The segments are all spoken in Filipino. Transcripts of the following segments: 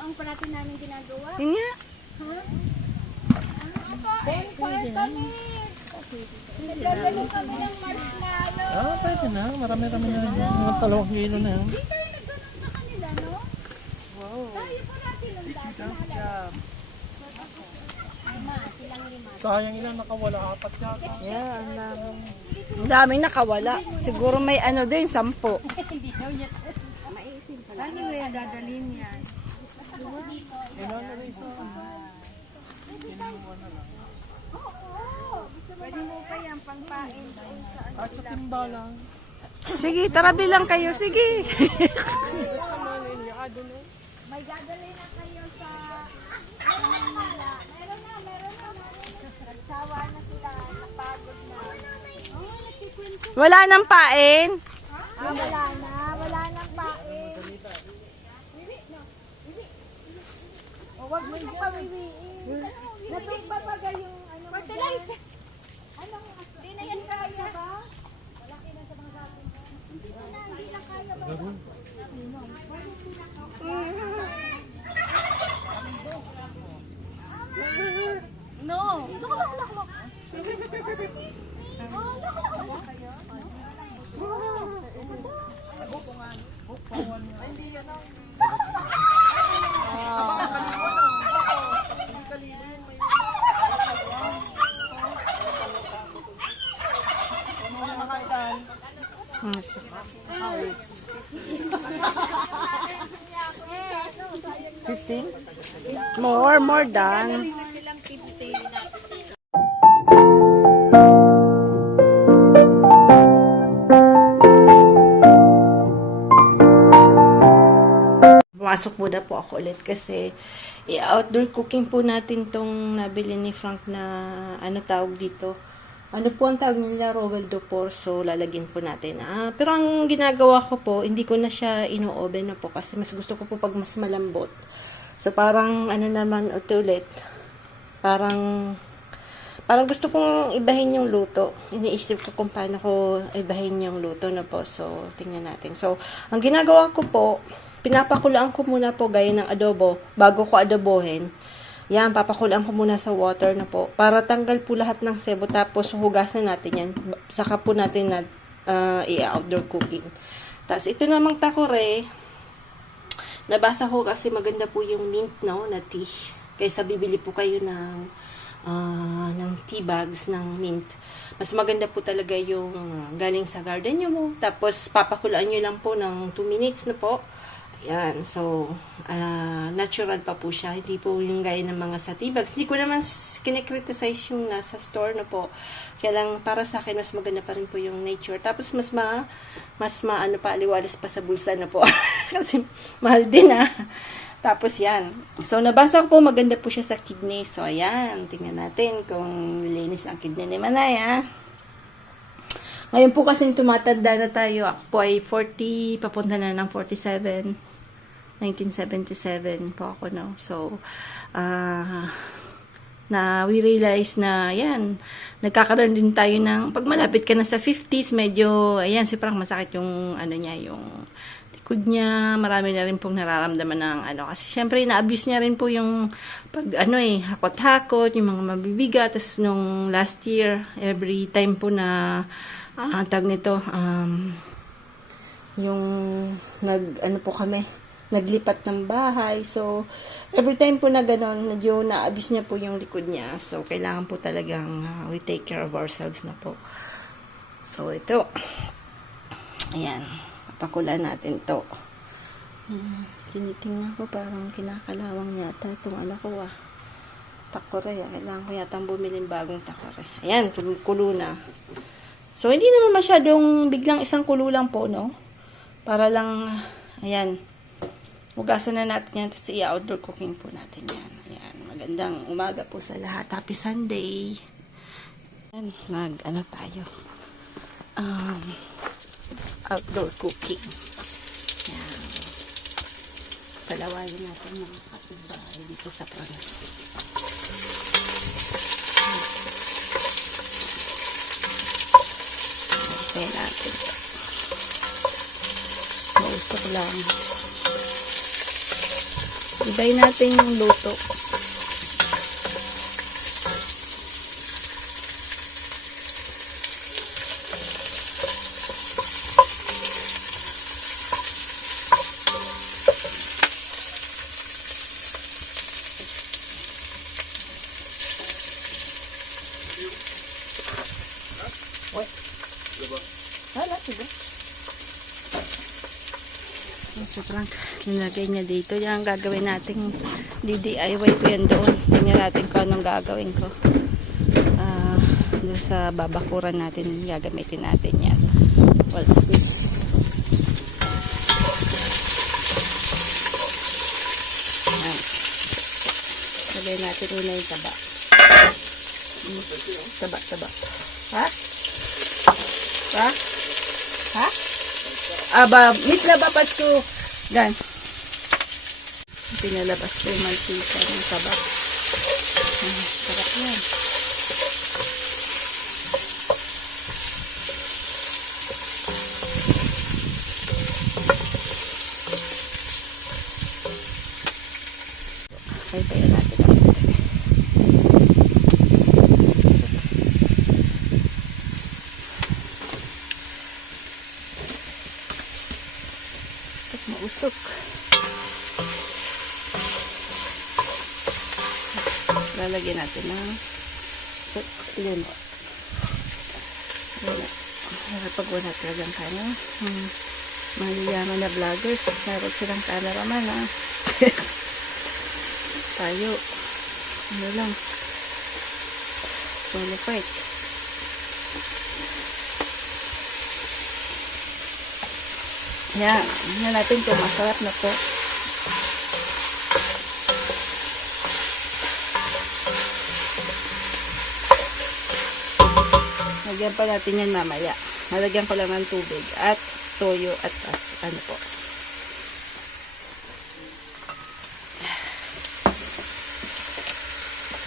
ang parati namin ginagawa. Yun nga. Bonfire kami. Nagdadalo kami ng marshmallow. Oo, pwede na. Marami-rami na rin. Mga 2 kilo na yan. Hindi tayo nagganong sa kanila, no? Wow. Tayo parati ng dati. Sayang ilan nakawala. 4 yata. Yeah, ang daming nakawala. Siguro may ano din, 10. Ano kaya dadalhin yan? Ilan na rin sa... Pwede mo pa yan pangpain doon sa ano. At sa timbalang. Sige, tara bilang kayo. Sige. May dadalhin na kayo sa Manila. Meron na. Nagsawa na sila. Napagod na. Wala nang pain. Wala nang pain. Huwag mo yung pawiwiin. Natumba pa ba yung ano? Fertilizer. Anong di na yan kaya ba? Malaki na sa mga sabi mo. Hindi na kaya ba? No. Lak. More than. Pumasok muna po ako ulit kasi i-outdoor cooking po natin tong nabili ni Frank na ano tawag dito. Ano po ang tawag nila? Rowel do Porso. Lalagyan po natin. Pero ang ginagawa ko po, hindi ko na siya ino-oven na po kasi mas gusto ko po pag mas malambot. So parang ano naman ulit. Parang gusto kong ibahin yung luto. Iniisip ko kung paano ko ibahin yung luto na po. So tingnan natin. So ang ginagawa ko po, pinapakulaan ko muna po gaya ng adobo bago ko adobohin. Yan, papakulaan ko muna sa water na po para tanggal po lahat ng sebo tapos hugasan natin yan. Saka po natin na i-outdoor cooking. Tapos ito namang takore, nabasa ko kasi maganda po yung mint na tea. Kaysa bibili po kayo ng tea bags ng mint. Mas maganda po talaga yung galing sa garden nyo mo. Tapos papakulaan nyo lang po ng 2 minutes na po. Ayan, so, natural pa po siya. Hindi po yung gaya ng mga sa tea bags. Hindi ko naman kinikriticize yung nasa store na po. Kaya lang, para sa akin, mas maganda pa rin po yung nature. Tapos, mas aliwalas pa sa bulsa na po. Kasi, mahal din Tapos, yan. So, nabasa ko po, maganda po siya sa kidney. So, ayan, tingnan natin kung linis ang kidney ni Manay, Ngayon po kasi tumatanda na tayo. Ako po ay 40, papunta na ng 47. 1977 po ako, no? So, we realize na, yan, nagkakaroon din tayo ng, pag malapit ka na sa 50s, medyo, ayan, si Frank, masakit yung, yung likod niya, marami na rin pong nararamdaman ng, kasi syempre, na-abuse niya rin po yung, pag, hakot-hakot, yung mga mabibigat, tapos nung last year, every time po na, tag nito, yung naglipat ng bahay. So, every time po na gano'n, medyo na-abuse niya po yung likod niya. So, kailangan po talagang we take care of ourselves na po. So, ito. Ayan. Papakulaan natin to. Tinitingnan ko parang kinakalawang yata itong ko takore. Kailangan ko yata bumili bagong takore. Ayan, kulo na. So, hindi naman masyadong biglang isang kulo lang po, no? Para lang, ayan, hugasan na natin yan, tapos i-outdoor cooking po natin yan. Ayan, magandang umaga po sa lahat. Happy Sunday! Ayan, tayo? Outdoor cooking. Ayan. Palawain natin yung kapitbahay dito sa France. Ayan natin. Mausok lang. Hintay natin yung luto. Wait. Hala, sige. Ito lang, nilagay niya dito. Yan ang gagawin natin. DIY ko yan doon. Tingnan natin kung anong gagawin ko. Doon sa babakuran natin, gagamitin natin yan. We'll see. Yan. Lagay natin una yung taba. Taba. Ha? Ha? Ha? Aba, meet na ba Pasko? Gan. Pinalabas ko yung mantika ng taba. Sarap yan. Kaya natin ang mausok. Lalagyan natin ng limo. Pag wala talagang kanya. Mahiyaman na vloggers. Meron silang cameraman ha. Tayo. Ano lang. Solo fight. Yan. Yan natin kung masarap na po. Lagyan pa natin yan mamaya. Nalagyan ko lang ng tubig at toyo at ano po.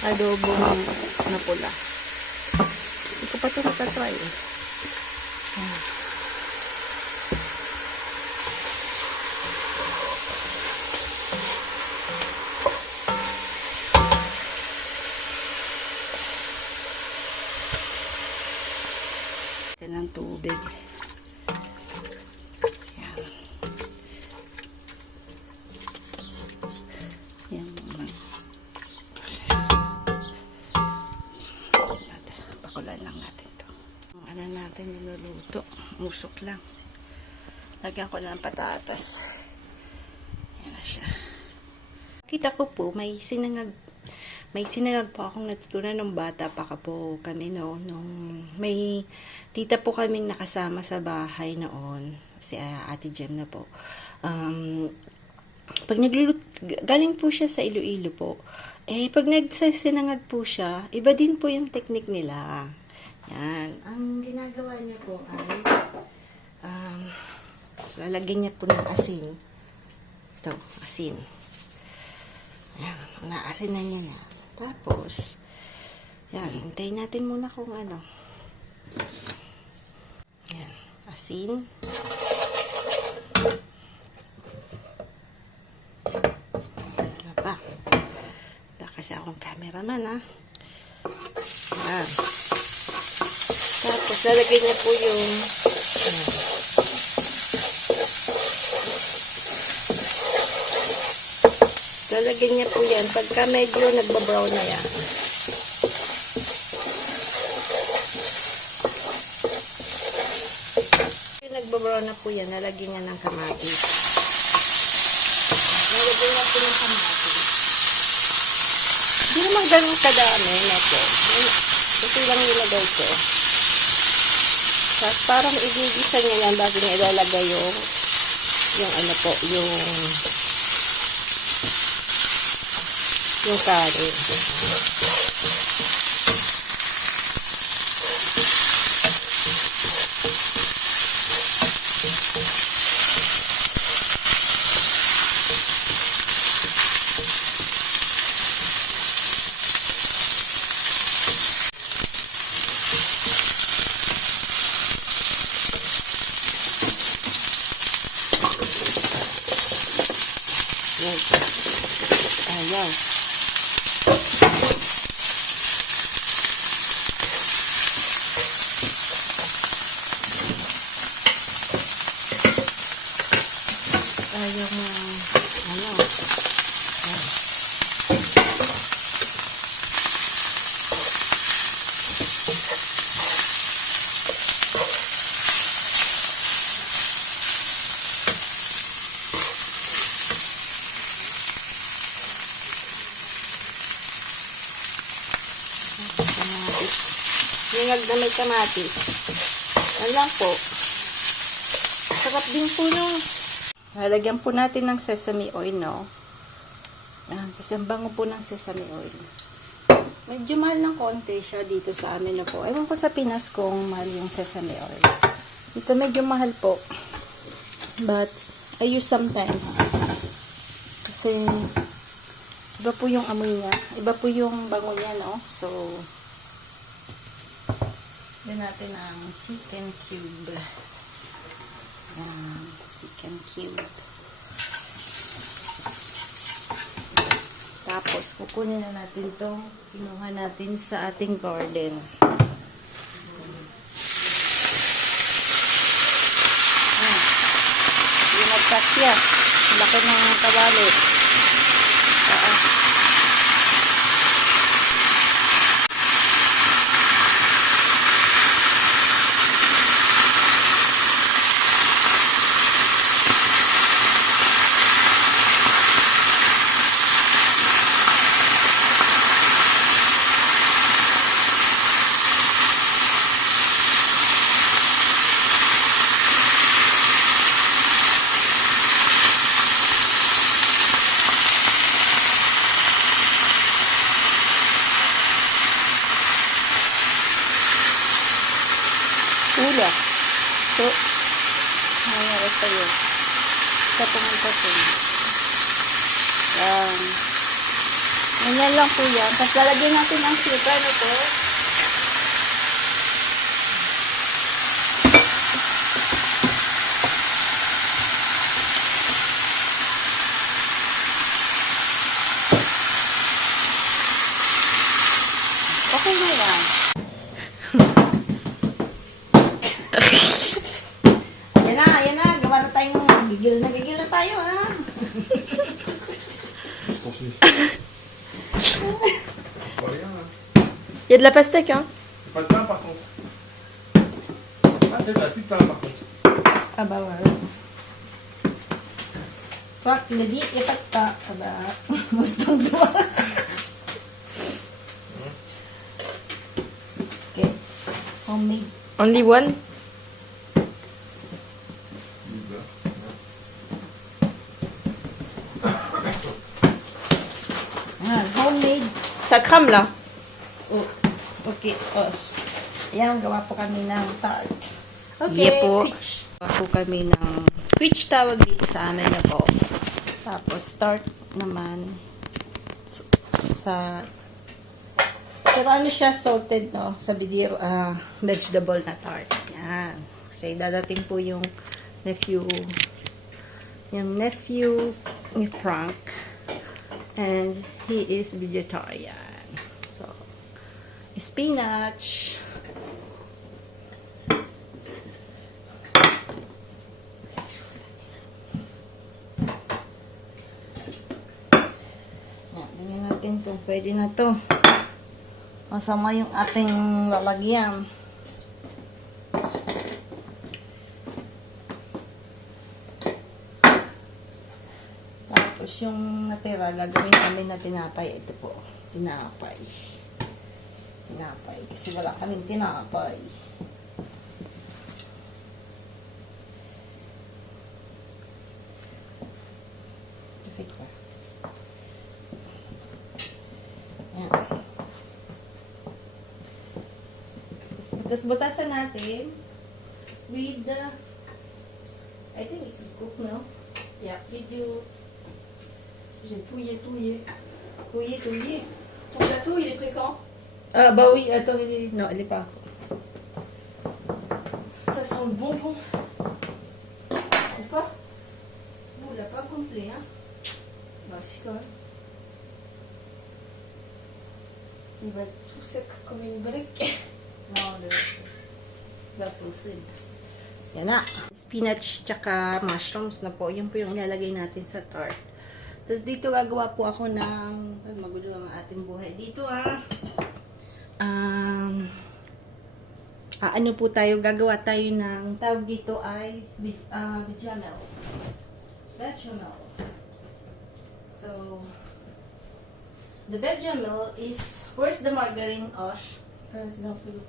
Adobo na pula. Hindi ko pa ito natatry eh. Ng tubig. Yan. Yan. Pakulan lang natin to. Ano natin niluluto. Musok lang. Lagyan ko na ng patatas. Yan na siya. Kita ko po, may sinangag po akong natutunan ng bata pa po kami nung may tita po kaming nakasama sa bahay noon, si Ate Jem na po. Pag galing po siya sa Iloilo po, pag nagsasinangag po siya, iba din po yung technique nila. Yan. Ang ginagawa niya po ay, lalagyan niya po ng asin. Ito, asin. Yan, naasin na niya na. Tapos, yan, hintayin natin muna kung ano. Yan, asin. Ano pa? Wala kasi akong cameraman, ha. Yan. Tapos, lalagyan niya po yung lalagyan niya po yan pagka medyo nagbabrown na yan. Yung nagbabrown na po yan, lalagyan niya ng kamatis. Lalagyan niya po ng kamatis. Hindi naman ganun kadami na po. Ito lang nilagay ko. Tapos parang igigisa niya yan bago niya ilalagay yung ano po, yung curry. Yan. Ayaw. Ayaw mo, ano. Kamatis. Yung na may kamatis. Yan lang po. Sarap din po yung lalagyan po natin ng sesame oil, no? Yan, kasi ang bango po ng sesame oil. Medyo mahal ng konti siya dito sa amin na po. Ewan ko sa Pinas kung mahal yung sesame oil. Dito medyo mahal po. But, I use sometimes. Kasi, iba po yung amoy niya. Iba po yung bango niya, no? So, yan natin ang chicken cube. Yan, chicken cube. Tapos, kukunin na natin itong kinuha natin sa ating garden. Yung nagkasya. Laki ng kawali. Ula. So, mayroon tayo. Sa pumunta po. Ganyan lang po yan. Tapos lalagyan natin ang suka, ano po? Okay na yan. Ayan na. Gawa na tayong gigil na tayo, ha? Il y a de la pastèque, hein. Pas de pain par contre. Ah, c'est vrai, plus de pain par contre. Ah, bah, ouais. Fuck, lagi, ipat pa. Aba, mustang dua. Okay. Homemade. Only one. Homemade. Ça crame là. Oh, okay. Ayan, gawa po kami ng tart. Yeah po. Gawa po kami ng quiche tawag dito sa amin na po. Tapos tart naman sa pero ano siya, salted, no? Sa bidiro, vegetable na tart. Yan. Kasi dadating po yung nephew ni Frank. And he is vegetarian. So, spinach. Tingnan natin kung pwede na to. Masama yung ating lalagyan. Tapos yung natira, gagawin namin na tinapay. Ito po, tinapay. Tinapay. Kasi wala kaming tinapay. Perfect pa. Yan. Tapos butasan natin with the, I think it's cooked now. Yeah, with you. J'ai touillé. Ton gâteau, il est prêt quand? Ah, bah oui, attends, non, elle est pas. Ça sent le bonbon. Ou pas? Vous l'a pas complet, hein? Bah classique, hein. Il va être tout sec comme une brique. No, not fulfilled. Yan na. Spinach tsaka mushrooms na po. Yun po yung ilalagay natin sa tart. Tapos dito gagawa po ako ng magulo ang ating buhay. Dito ano po tayo, gagawa tayo ng tawag dito ay bechamel. Bechamel. So, the bechamel is, where's the margarine, Osh? C'est dans le frigo.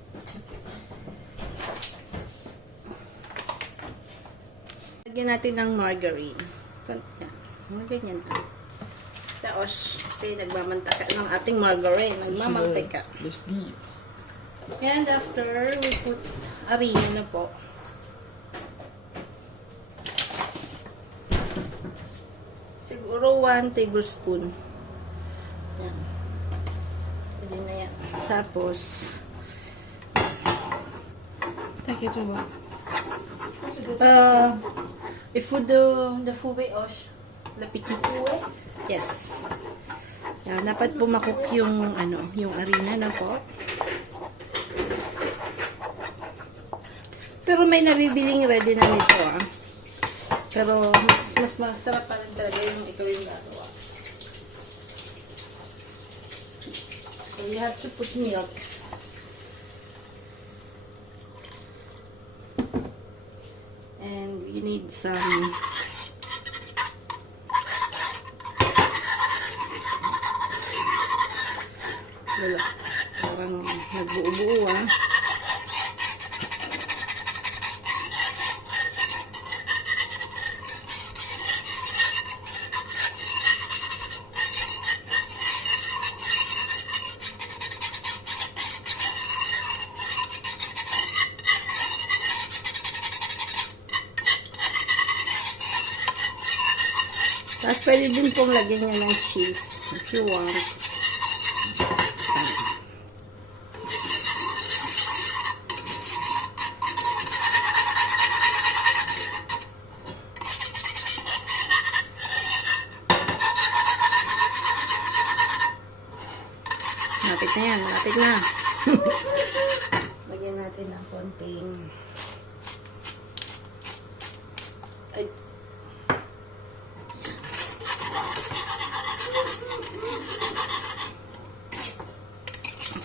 Lagyan natin ng margarine. Yan. Mga ganyan lang. Tapos, kasi nagmamantaka ng ating margarine. Nagmamantaka. Les billes. And after, we put harina na po. Siguro 1 tablespoon. Yan. Pwede na yan. Tapos, T'inquiète, on va. il faut de fouet, Osh. Le petit fouet. Yes. Yan, dapat pumakok yung, yung harina na po. Pero may nabibiling ready na nito, Pero, mas masarap pa rin talaga yung ikaw yung gagawa. So, you have to put milk. And you need some wala. Parang nagbuo-buo, Tapos pwede din pong lagyan niya ng cheese if you want. Malapit na yan, malapit na. Lagyan natin ng konting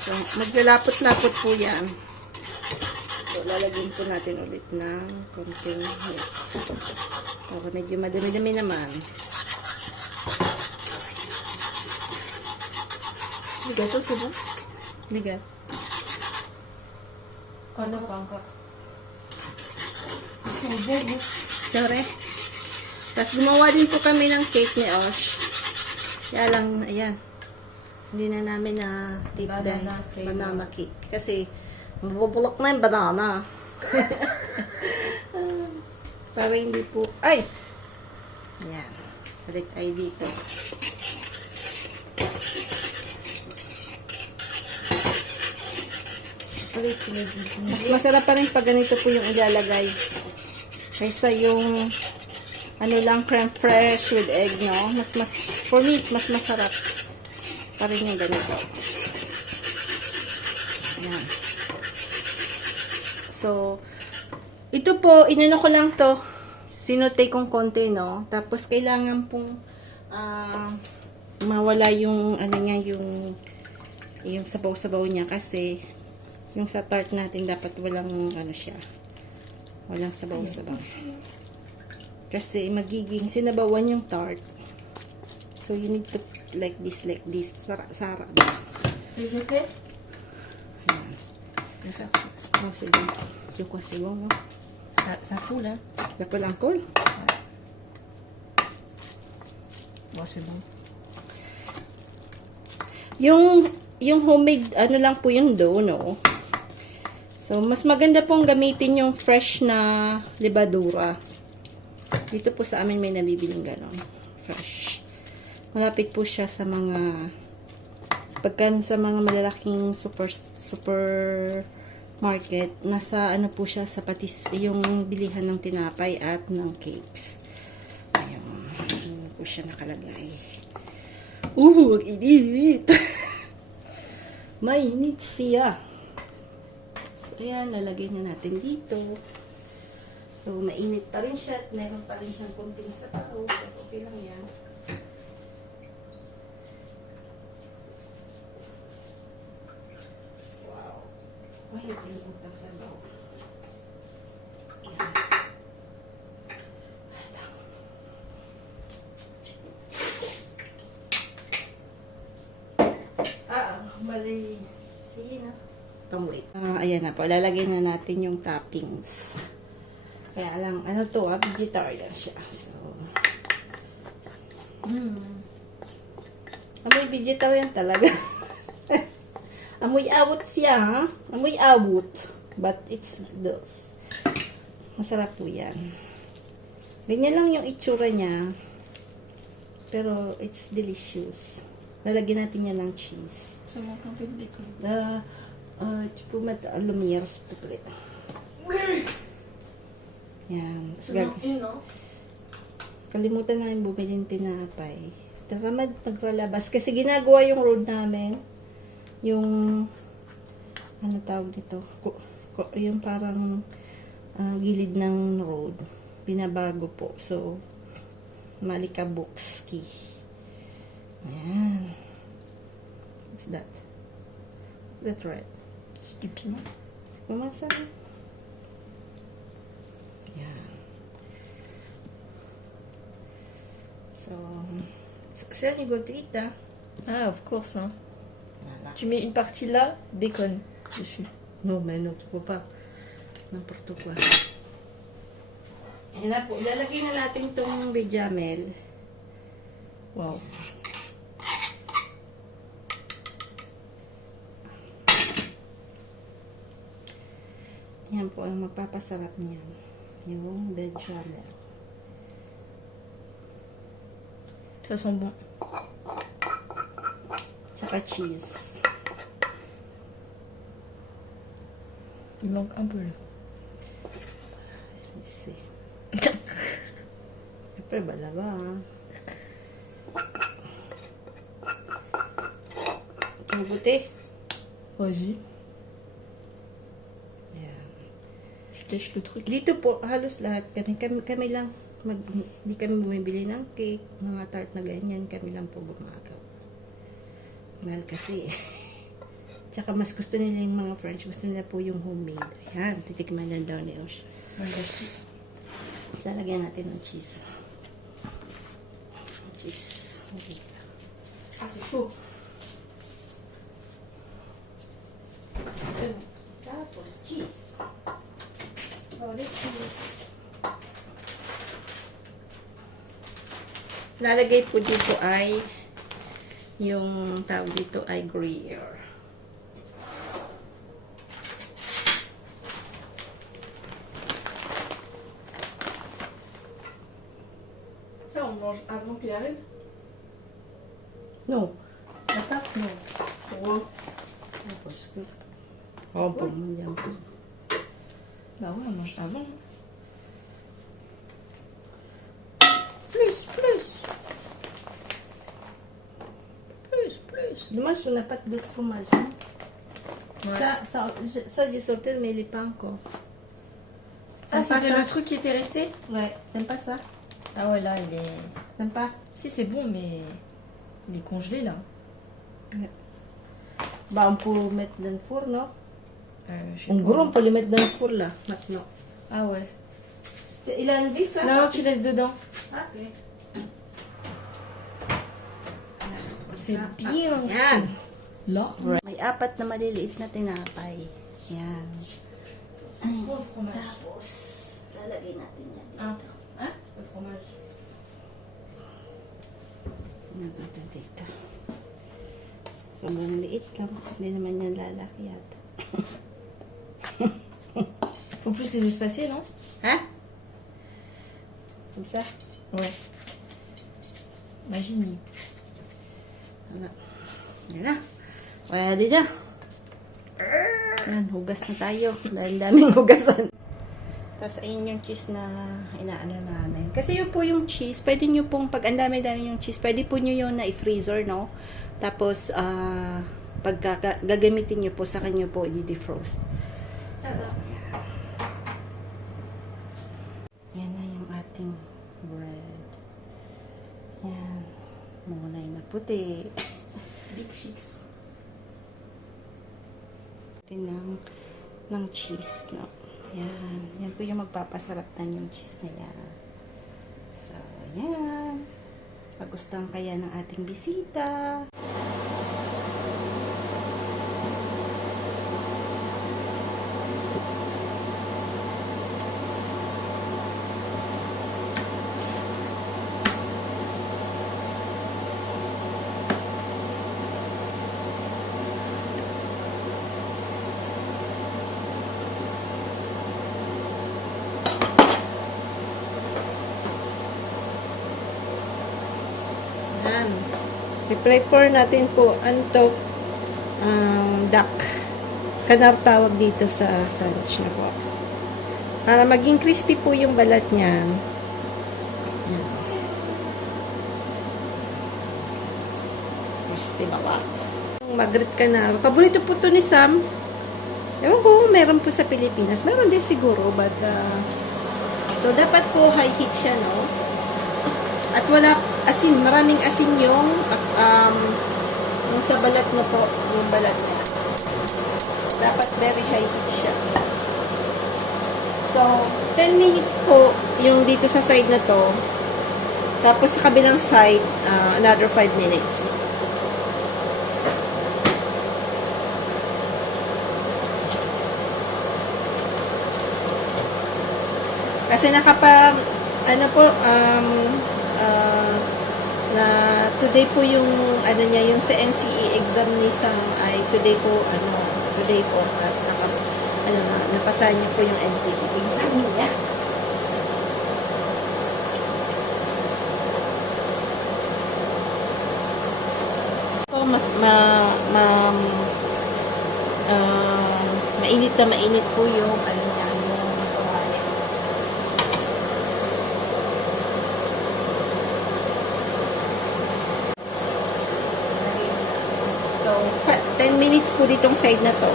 So, maglalapot-lapot po yan. So, lalagyan po natin ulit ng konting milk. Para medyo madami-dami naman. Ligato, c'est bon? Ligat. Oh non, pas encore. Sorry. Tapos gumawa din po kami ng cake ni Osh. Kaya lang, ayan. Hindi na namin na tip dahil banana cake. Kasi, mabubulok na yung banana. Para hindi po, ay! Ayan. Balik tayo dito. Mas masarap pa rin pag ganito po yung ilalagay. Kaysa yung lang, creme fresh with egg, no? For me, mas masarap pa rin yung ganito. Ayan. So, ito po, inano ko lang to. Sinutay kong konti, no? Tapos, kailangan pong mawala yung, yung sabaw-sabaw niya kasi yung sa tart natin dapat walang, siya. Walang sabaw-sabaw. Kasi magiging sinabawan yung tart. So, you need to like this. Sara. Et je fais? Oh, c'est bon. C'est quoi, c'est bon, non? Ça coule, hein? Ça coule encore? Bon, c'est bon. Yung homemade, lang po yung dough, no? So, mas maganda pong gamitin yung fresh na libadura. Dito po sa amin may nabibiling ganon. Fresh. Malapit po siya sa mga sa mga malalaking supermarket. Nasa po siya sa patis, yung bilihan ng tinapay at ng cakes. Ayun. Ayun po siya nakalagay. Init. Mainit siya. So, ayan, lalagay na natin dito. So, mainit pa rin siya at meron pa rin siyang kunting sabaw. Pero okay lang yan. Wow. Ay, yung utang sabaw. Ayan. Mali. See na. Wait. Ayan na po. Lalagay na natin yung toppings. Kaya lang, ano to, vegetarian siya. So, amoy vegetarian talaga. Amoy awot siya, ha? Amoy awot. But it's those. Masarap po yan. Ganyan lang yung itsura niya. Pero, it's delicious. Lalagyan natin yan ng cheese. Ça manque un peu de bacon. Tu peux mettre la lumière, s'il te plaît. Yan. Ça manque une, non? Kalimutan namin bumili ng tinapay. Takamad magpalabas. Kasi ginagawa yung road namin. Yung, ano tawag dito? Yung parang gilid ng road. Binabago po. So, Malikabukski. Ayan. What's that? What's that red? C'est du piment. Comment ça? Yeah. So, you go to eat, hein? Ah, of course, hein. Voilà. Tu mets une partie là, bacon dessus. Non, mais non, tu peux pas. N'importe quoi. Ayan na po. Lalagay na natin itong bechamel. Wow. Yan po ang magpapasarap niyan. Yung bechamel. Ça sent bon. Tsaka cheese. Il manque un peu là. You see. Siyempre, balaba, ha? Mabuti. Vas-y. Yan. Je tèche le truc. Dito po, halos lahat. Kami lang. Hindi kami bumibili ng cake, mga tart na ganyan. Kami lang po gumagawa. Mahal kasi. Tsaka mas gusto nila yung mga French. Gusto nila po yung homemade. Ayan, titikman lang daw ni Osh. So, lagyan natin ng cheese. Cheese. Okay. Ah, c'est chaud. Tapos, cheese. Sorry, cheese. Lalagay po dito ay yung tawag dito ay Gruyere. Ça, on mange avant qu'il arrive? No. Atak, no. Oo. Tapos, po mo yan po. Bah ouais, on mange avant. Plus. Dimas, yung dapat dito fromage. Ouais. Ça, j'ai sorti mais les pains encore. Ah, T'aimes pas c'était ça? le truc qui était resté? Ouais, t'aimes pas ça? Ah ouais, là, il est... T'aimes pas? Si, c'est bon, mais... Il est congelé, là. Bah, on peut mettre dans le four, non? Je sais En pas. gros, on peut le mettre dans le four, là, maintenant. Ah ouais. Il a enlevé ça? Non, tu laisses dedans. Ok. C'est bien. Yan. Là. May apat na maliliit na tinapay. Yan. C'est trop le fromage. Tapos, lalagay natin yan dito. Ah. Ha? Le fromage. Natin dito. Sobrang liit ka. Hindi naman yan lalaki yata. Faut plus les espacer, non? Ha? Comme ça? Ouais. Imagine. Wala. Yan na. Pwede na. Yan, hugas na tayo. Dahil daming hugasan. Tapos, ayun yung cheese na inaano namin. Kasi yun po yung cheese, pwede nyo pong, pag ang dami-dami yung cheese, pwede po nyo yun na i-freezer, no? Tapos, pag gagamitin nyo po, sa kanyo po i-defrost. So, yan na yung ating bread. Yan. Munay na puti. Big cheese. ng cheese, no? Yan. Yan po yung magpapasarap na yung cheese na yan. So, yan. Magustuhan kaya ng ating bisita. Yan. I-prepare natin po antok duck. Kanar tawag dito sa French na po. Para maging crispy po yung balat niyan. Yan. Crispy balat. Magret kanar. Paborito po to ni Sam. Ewan ko, meron po sa Pilipinas. Meron din siguro, but so dapat po high heat siya, no? At wala asin, maraming asin yung sa balat na po, yung balat niya. Dapat very high heat siya. So, 10 minutes po yung dito sa side na to. Tapos sa kabilang side, another 5 minutes. Kasi ano po, na today po yung ano niya, yung sa NCE exam ni Sam ay today po napasa niya po yung NCE exam niya. So mainit po yung ano niya, yung kawali. So, 10 minutes po ditong side na to.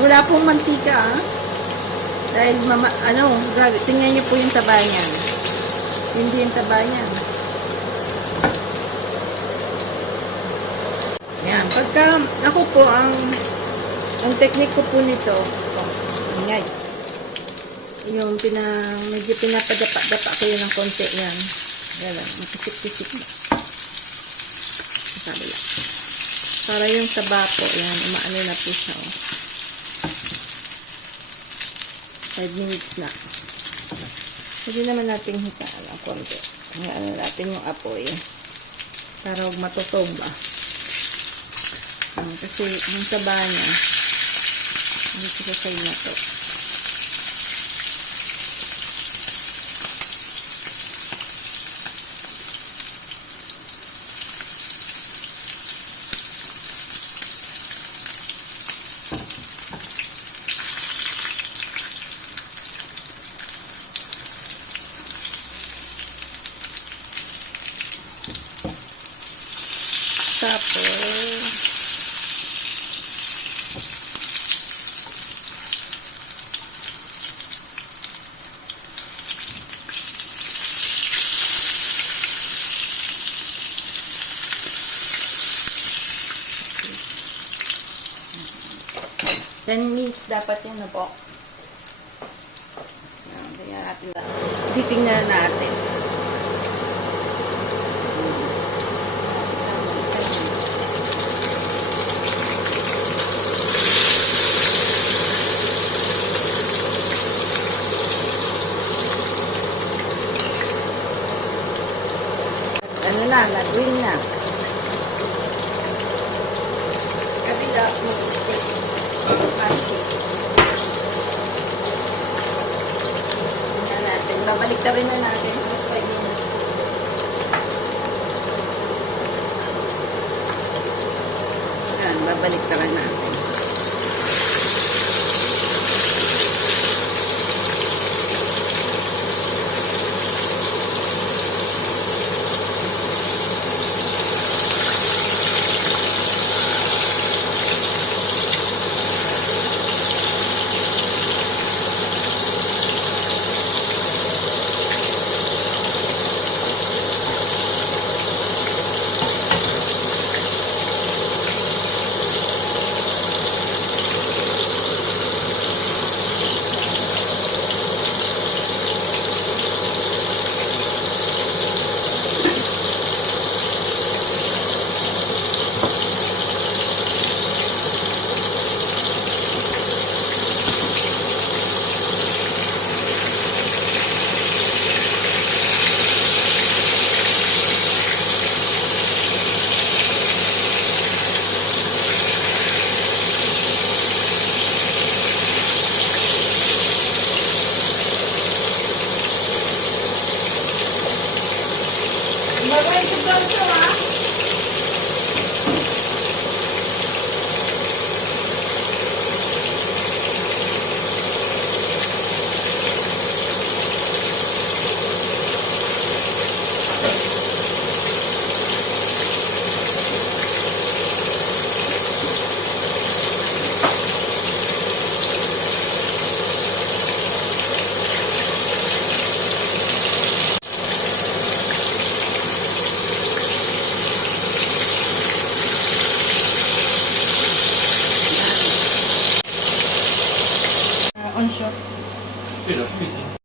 Wala pong mantika, dahil tingnan niyo po yung taba niyan. Hindi yung taba niyan. Yan, pagka ako po ang technique ko po nito, ingay. Yung medyo pinapadapa-dapa ko yun ng konti yan. Yan, makisip-kisip na. Sabi yan. Para yung taba po, yan, umaano na po siya. 5 minutes na. Pwede naman natin hitaan ang konti. Ano natin yung apoy. Para huwag matutog ba. Kasi yung taba niya, dito sa side na to. Tapos, ten minutes dapat yun na po. Tingnan natin lang. Titingnan natin. ano na, nag-win na. Kabila, mag-stick. Tingnan natin. Babalik na rin na natin. Mas 5 minutes. Yan, babalik na rin natin. On shot. Puis la cuisine.